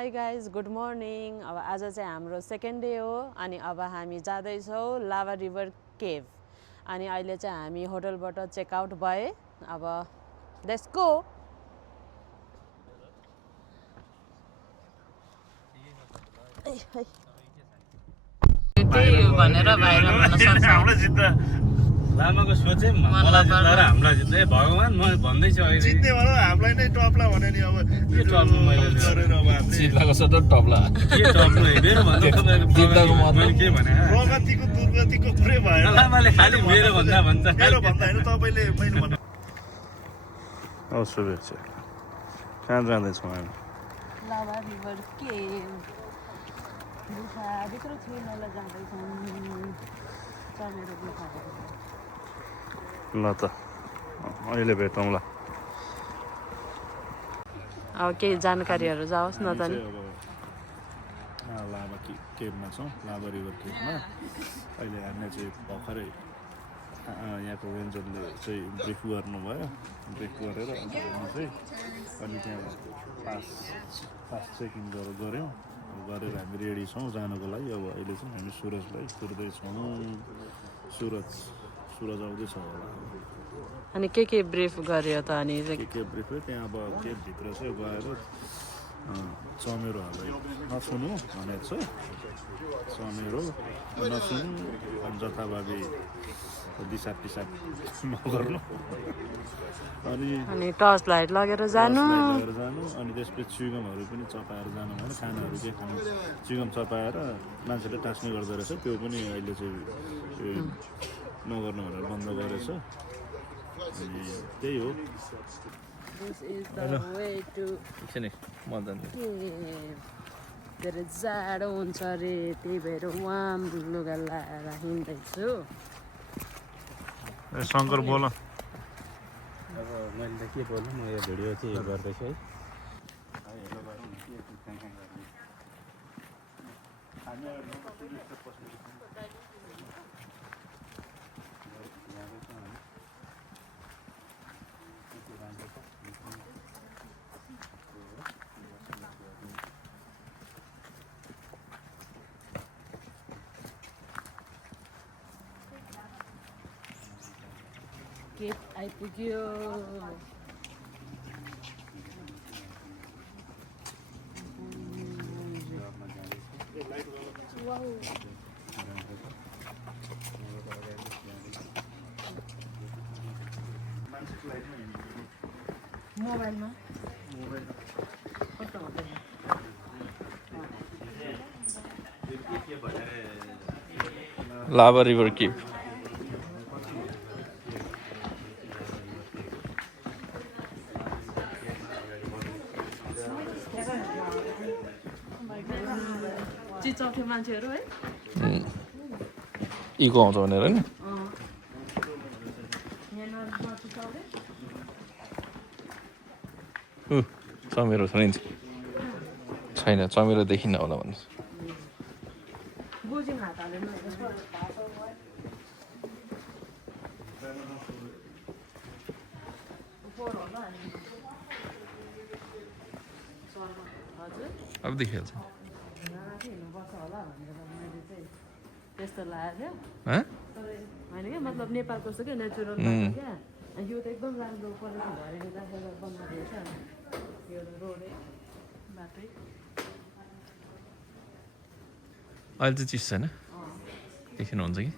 Hi guys good morning. अब आज चाहिँ हाम्रो सेकेन्ड डे हो अनि अब हामी जाँदैछौँ लाभा रिभर केभ। अनि अहिले चाहिँ हामी होटलबाट चेकआउट भए। अब लेट्स गो। त्यही भनेर बाहिर भन्न सक्छ लामाको सोचे मलाई जित्दा र हामीलाई जित्दै भगवान् म भन्दैछु अहिले जित्ने भएर हामीलाई नै टप्ला भने नि अब के टप्ला मैले गरेर अब हामीले जित्दाको सट्टा टप्ला के टप्ला मेरो भन्दा तपाईँको जित्दाको मतलब के भने प्रगतिको दुर्गतिको कुरै भएन। लामाले खालि मेरो भन्दा भन्छ मेरो भन्दा होइन तपाईँले मैले भन्नु। शुभेच्छा। कहाँ जाँदैछौँ हामी? लाभा रिभर केभ गुफाभित्र छिर्नलाई जाँदैछौँ। चमेरो गुफा ल त अहिले भेटौँला। अब केही जानकारीहरू जाओस् न त नि। लाभा केभमा छौँ, लाभा रिभर केभमा। अहिले हामीले चाहिँ भर्खरै यहाँको रेन्जरले चाहिँ ब्रेक गर्नुभयो। ब्रेक गरेर अन्त हामी चाहिँ अनि त्यहाँ पास चेक इन गऱ्यौँ। गरेर हामी रेडी छौँ जानको लागि। अब अहिले चाहिँ हामी सुरजलाई कुर्दैछौँ। सुरज आउँदैछ होला। अनि के ब्रिफ गर्यो त? अनि के ब्रिफ हो त्यहाँ अब केभित्र चाहिँ गएर चमेरोहरूलाई नछुनु भनेको छ। चमेरो नछुनु, जथाभावी दिसा पिसाब नगर्नु, अनि टर्च लाइट लगेर जानु। अनि त्यसपछि चुइगमहरू पनि चपाएर जानु भएन। खानाहरू के खानु, चुइगम चपाएर मान्छेले टास्ने गर्दो रहेछ। त्यो पनि अहिले चाहिँ नगर्नु भनेर बन्द गरेछ। अनि त्यही हो। धेरै जाडो हुन्छ अरे, त्यही भएर वाम लुगा लाएर हिँड्दैछु। शङ्कर बोल। अब मैले त के बोल्नु, म यो भिडियो चाहिँ गर्दैछु है। केभ आइपुग्यो। मोबाइलमा लाभा रिभर केभ। चिचाउँथ्यो मान्छेहरू है। इको आउँछ भनेर नि। चमेरो छ नि, छैन चमेरो देखिन होला भन्नुहोस्। अब देखिहाल्छ। त्यस्तो लाग्यो होइन क्या, मतलब नेपालको जस्तो क्या नेचुरल क्या। यो त एकदम राम्रो क्वालिटी भएर राखेर बनाएको छ। यो रोडै बाटै अहिले चाहिँ चिसो छैन, देखिनुहुन्छ कि?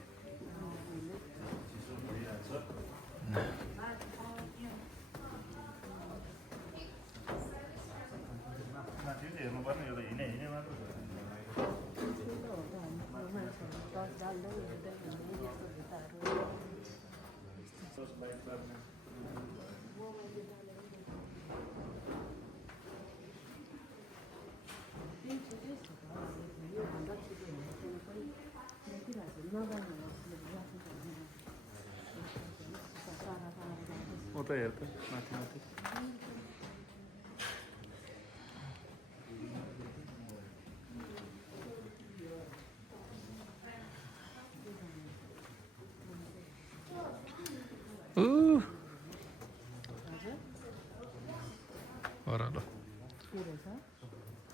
उता हेर त माथि माथि।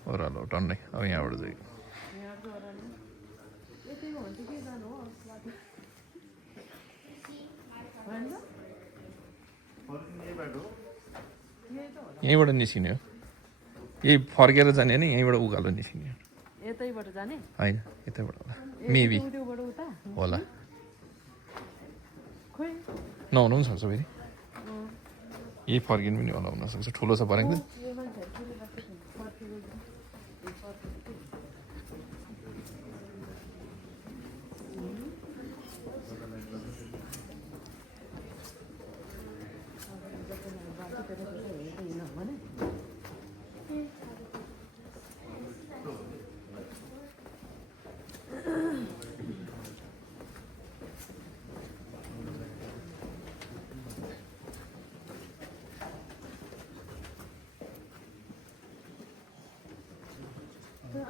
ओह्रालो टन्नै अब यहाँबाट चाहिँ यहीँबाट निस्किने हो यही फर्केर जाने होइन यहीँबाट उकालो निस्किने हो यतैबाट जाने होइन यतैबाट होला मेबी त्योबाट उता होला खोइ नहुनु पनि सक्छ फेरि यही फर्किनु पनि होला हुनसक्छ ठुलो छ फर्किँदा यो मान्छेहरू कुरिरहेको छ फर्केको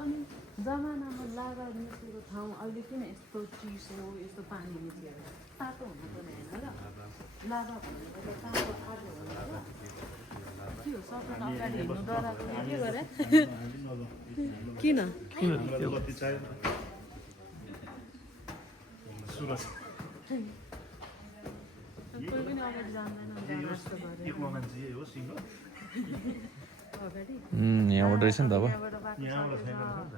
अनि जमानामा लाभा निस्केको ठाउँ अहिले किन यस्तो चिसो यस्तो पानी निस्केर तातो हुनुपर्ने होइन र लाभा भनेको त तातो आगो हो र के हो सपना अगाडि हिँड्नु डराएकोले के गरे किन बत्ती चाहियो सुरज कोही पनि अगाडि जान्दैन जस्तो गरे एक मान्छे यही हो सिङ्गो अगाडि यहाँबाट रहेछ नि त अब यहाँबाट बाटो यहाँबाट सकेछ। छैन रहेछ नि त।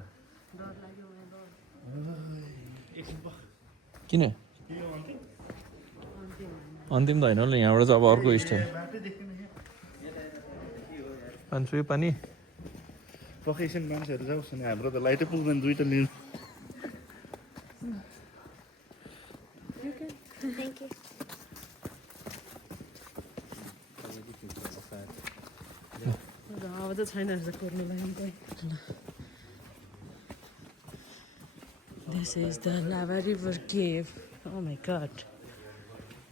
डर लाग्यो मलाई डर किन अन्तिम त होइन होला यहाँबाट चाहिँ अब अर्को स्टेप पाँच पानी पकाइसन मान्छेहरू जाओस् नि हाम्रो त लाइटै पुग्दैन दुइटा लिनु Thank you. अब त छैन रहेछ कुर्नु लागि कोही this is the lava river cave oh my god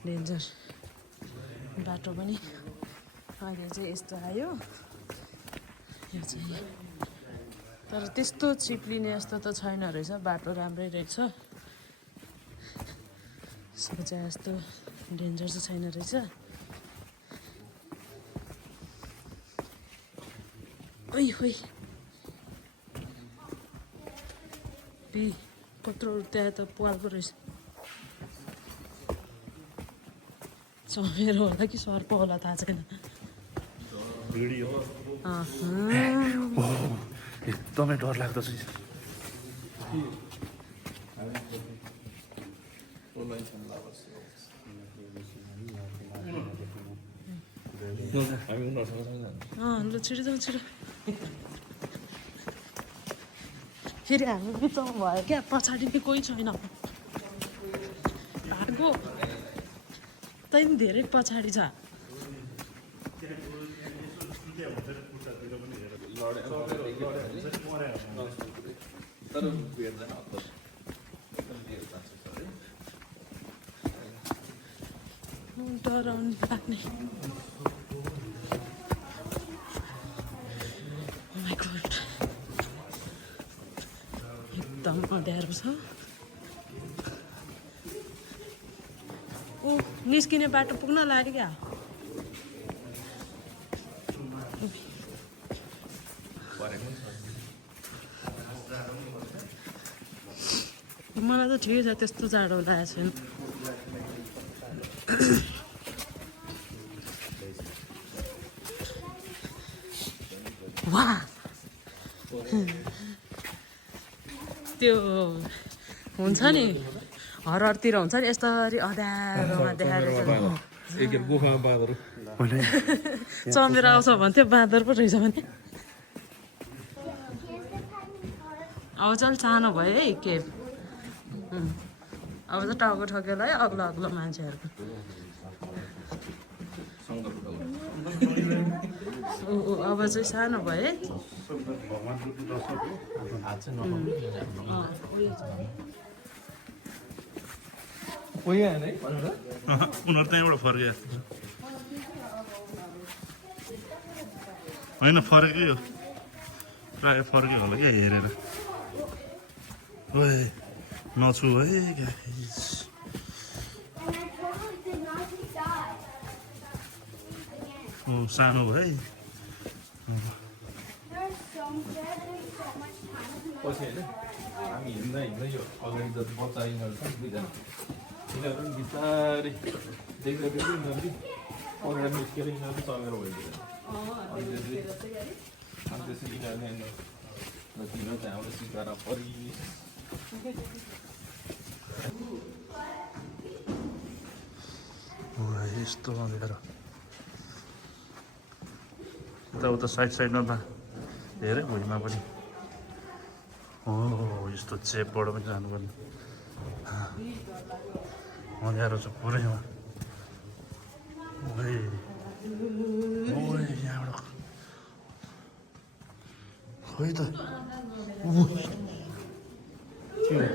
danger बाटो पनि अहिले चाहिँ यस्तो आयो यो चाहिँ तर त्यस्तो चिप्लिने जस्तो त छैन रहेछ बाटो राम्रै रहेछ सोचे जस्तो डेन्जर चाहिँ छैन रहेछ ओइ होइ कत्रो त्यहाँ त पाल्दो रहेछ चमेरो होला कि सर्प होला थाहा छैन भिडियो अहँ। एकदमै डर लाग्दो छ ल छिटो जाउँ छिटो फेरि हामी बिचमा भयो क्या पछाडि पनि कोही छैन भागो तै पनि धेरै पछाडि छ डराउनु लाग्ने Oh my God. एकदम अँध्यारो छ ऊ निस्किने बाटो पुग्न लाग्यो क्या मलाई त ठिकै छ त्यस्तो जाडो लागेको छैन वाह त्यो हुन्छ नि हरहरतिर हुन्छ नि यस्तरी अँध्यारोमा देखाएर गुफा बाँदर चमेर आउँछ भन्थ्यो बाँदर पो रहेछ भने अब चाहिँ सानो भयो है केभ अब चाहिँ टाउको ठकेर है अग्लो अग्लो मान्छेहरूको अब चाहिँ सानो भयो है उनीहरू त्यहीँबाट फर्के जस्तो छ होइन फर्कै हो प्रायः फर्कै होला क्या हेरेर ओए नछु है गाइस सानो भयो है There's some dead and so much पछि होइन हामी हिँड्दा हिँड्दै यो अगाडि जति बच्चा यिनीहरू छ दुईजना यिनीहरू पनि बिस्तारै देख्दै देख्दै यिनीहरू पनि पक्रेर निस्केर यिनीहरू पनि चलेर भइदियो अनि त्यसरी यिनीहरूले तिनीहरू त्यहाँबाट सिकाएर परि यस्तो अँध्यारो यताउता साइडमा त धेरै भुइँमा पनि हो यस्तो चेपबाट पनि जानुपर्ने अँध्यारो छ पुरैमा यहाँबाट खोइ त के हो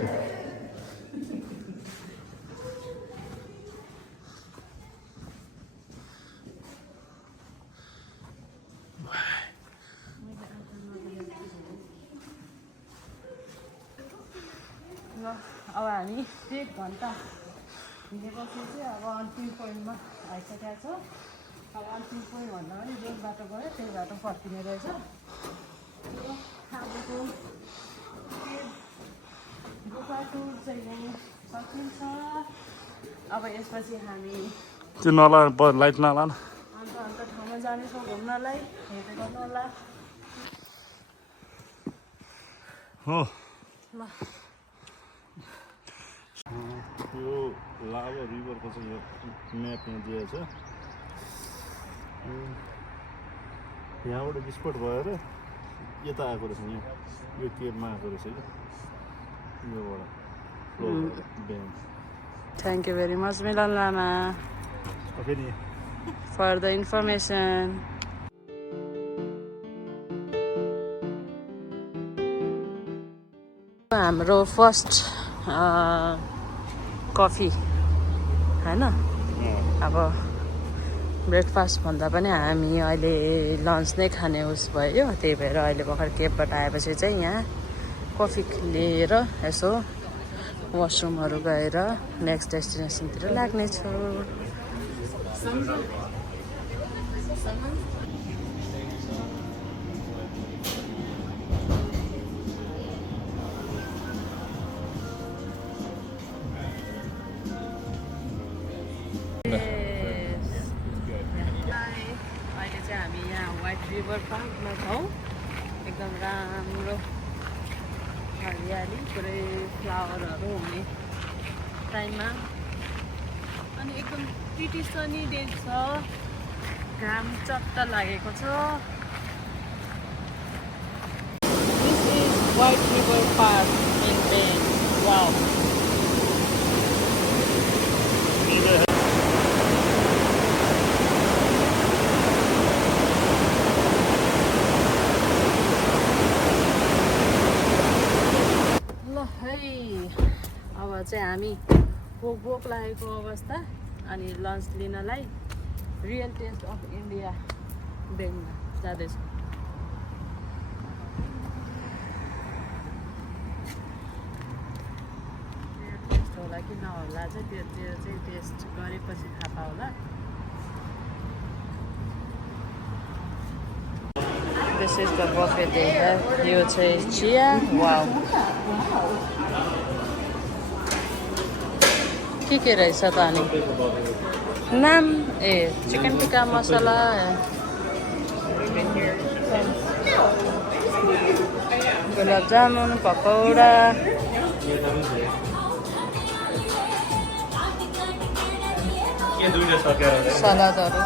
त्यो अब हामी 1 घन्टा हिँडेपछि चाहिँ अब अन्तिम पोइन्टमा आइसकेका छौँ अब अन्तिम पोइन्ट भन्दा पनि जुन बाटो गयो त्यही बाटो फर्किने रहेछ आजको गुफा टुर चाहिँ सकिन्छ अब यसपछि हामी त्यो नला लाइट नला न अन्त ठाउँमा जानेछौँ घुम्नलाई हेर्दै गर्नु होला हो ल यो लाभा रिभरको चाहिँ यो म्याप यहाँ दिएको छ यहाँबाट विस्फोट भएर यता आएको रहेछ यहाँ यो केबमा आएको रहेछ कि योबाट फ्लो ब्याङ्क thank you very much Milan Lama फेरि फर द इन्फर्मेसन हाम्रो फर्स्ट कफी होइन अब ब्रेकफास्ट भन्दा पनि हामी अहिले लन्च नै खाने उस भयो त्यही भएर अहिले भर्खर केपबाट आएपछि चाहिँ यहाँ कफी लिएर यसो वासरुमहरू गएर नेक्स्ट डेस्टिनेसनतिर लाग्नेछु अहिले चाहिँ हामी यहाँ व्हाइट रिभर पार्कमा छौँ एकदम राम्रो हरियाली पुरै फ्लावरहरू हुने टाइममा अनि एकदम प्रिटी सनी डे छ घाम चट्ट लागेको छ this is white river park in Ben wow अब चाहिँ हामी भोक लागेको अवस्था अनि लन्च लिनलाई रियल टेस्ट अफ इन्डिया बेङमा जाँदैछौँ टेस्ट होला कि नहोला चाहिँ त्यो चाहिँ टेस्ट गरेपछि थाहा पाउला this is the buffet they have यो चाहिँ चिया वाउ के रहेछ त अनि नाम ए चिकन टिक्का मसला गुलाब जामुन पकौडा सलादहरू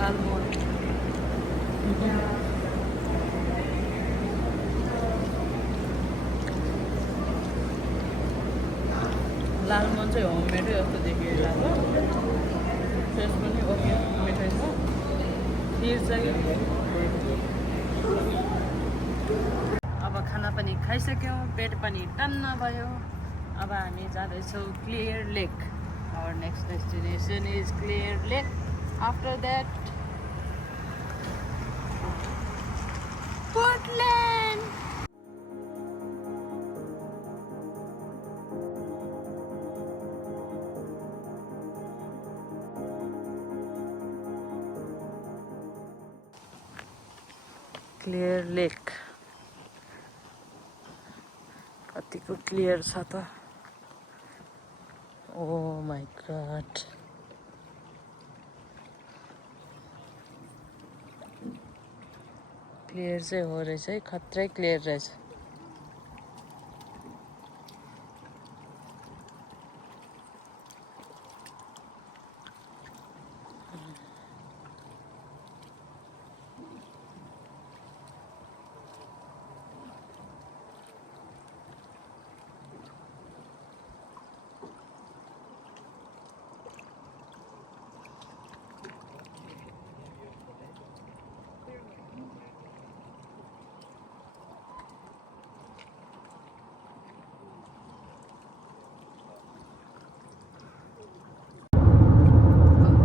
लालमोहन लालमोहन चाहिँ होममेडै जस्तो देखिरहेको टेस्ट पनि ओके मिठै छ खिर चाहिँ अब खाना पनि खाइसक्यौँ पेट पनि टन्न भयो अब हामी जाँदैछौँ Clear Lake our next destination is Clear Lake after that Portland. Clear Lake. कतिको क्लियर छ त. Oh my god. क्लियर चाहिँ हो रहेछ है, खत्रै क्लियर रहेछ.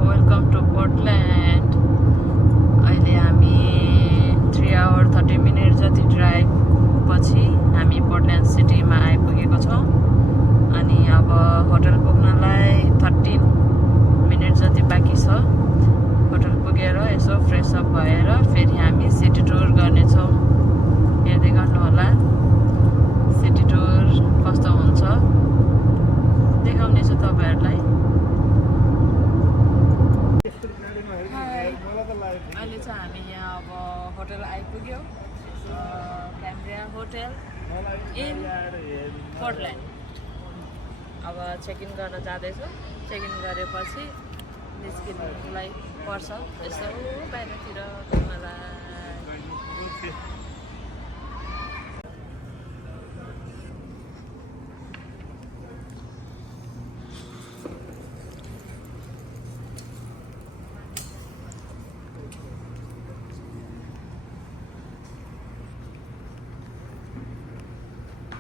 Welcome to Portland. अहिले हामी 3 hour 30 minutes जति ड्राइभ पछि हामी पोर्टल्यान्ड सिटीमा आइपुगेको छौँ. अनि अब होटल पुग्नलाई 13 मिनट जति बाँकी छ. होटल पुगेर यसो फ्रेस अप भएर फेरि हामी सिटी टुर गर्नेछौँ. हेर्दै गर्नुहोला सिटी टुर कस्तो हुन्छ देखाउनेछु तपाईँहरूलाई. अहिले चाहिँ हामी यहाँ अब होटल आइपुग्यौँ. क्याम्ब्रिया होटल इन पोर्टल्यान्ड. अब चेक इन गर्न जाँदैछौँ. चेक इन गरेपछि निस्किनुलाई पर्छ यसो बाहिरतिर घुम्नलाई.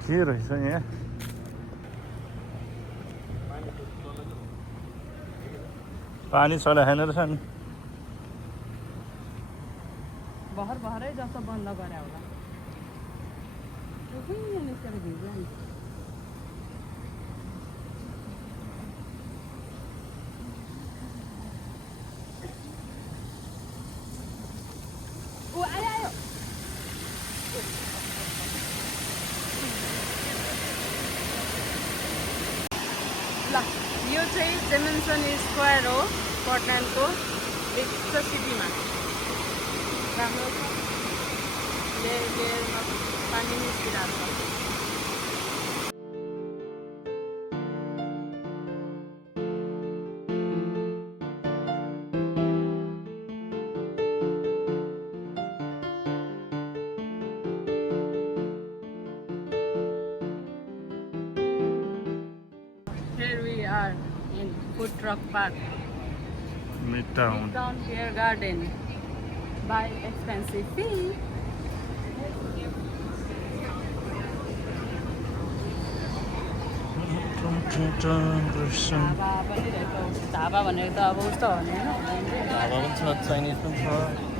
के रहेछ यहाँ? पानी चलाएन रहेछ नि. भर्खरै जस्तो बन्द गरे होला. ल यो चाहिँ जेमिन्सन स्क्वायर हो पोर्टल्यान्डको बिग सिटीमा. राम्रो छ. लेयरमा पानी निस्किरहेको छ. Here we are in Food Truck Park. Midtown. Midtown Beer Garden. Buy expensive fee. Dhaba पनि रहेछ. ढाबा भनेको त अब उस्तो हो नि होइन. ढाबा पनि छ, चाइनिज पनि छ.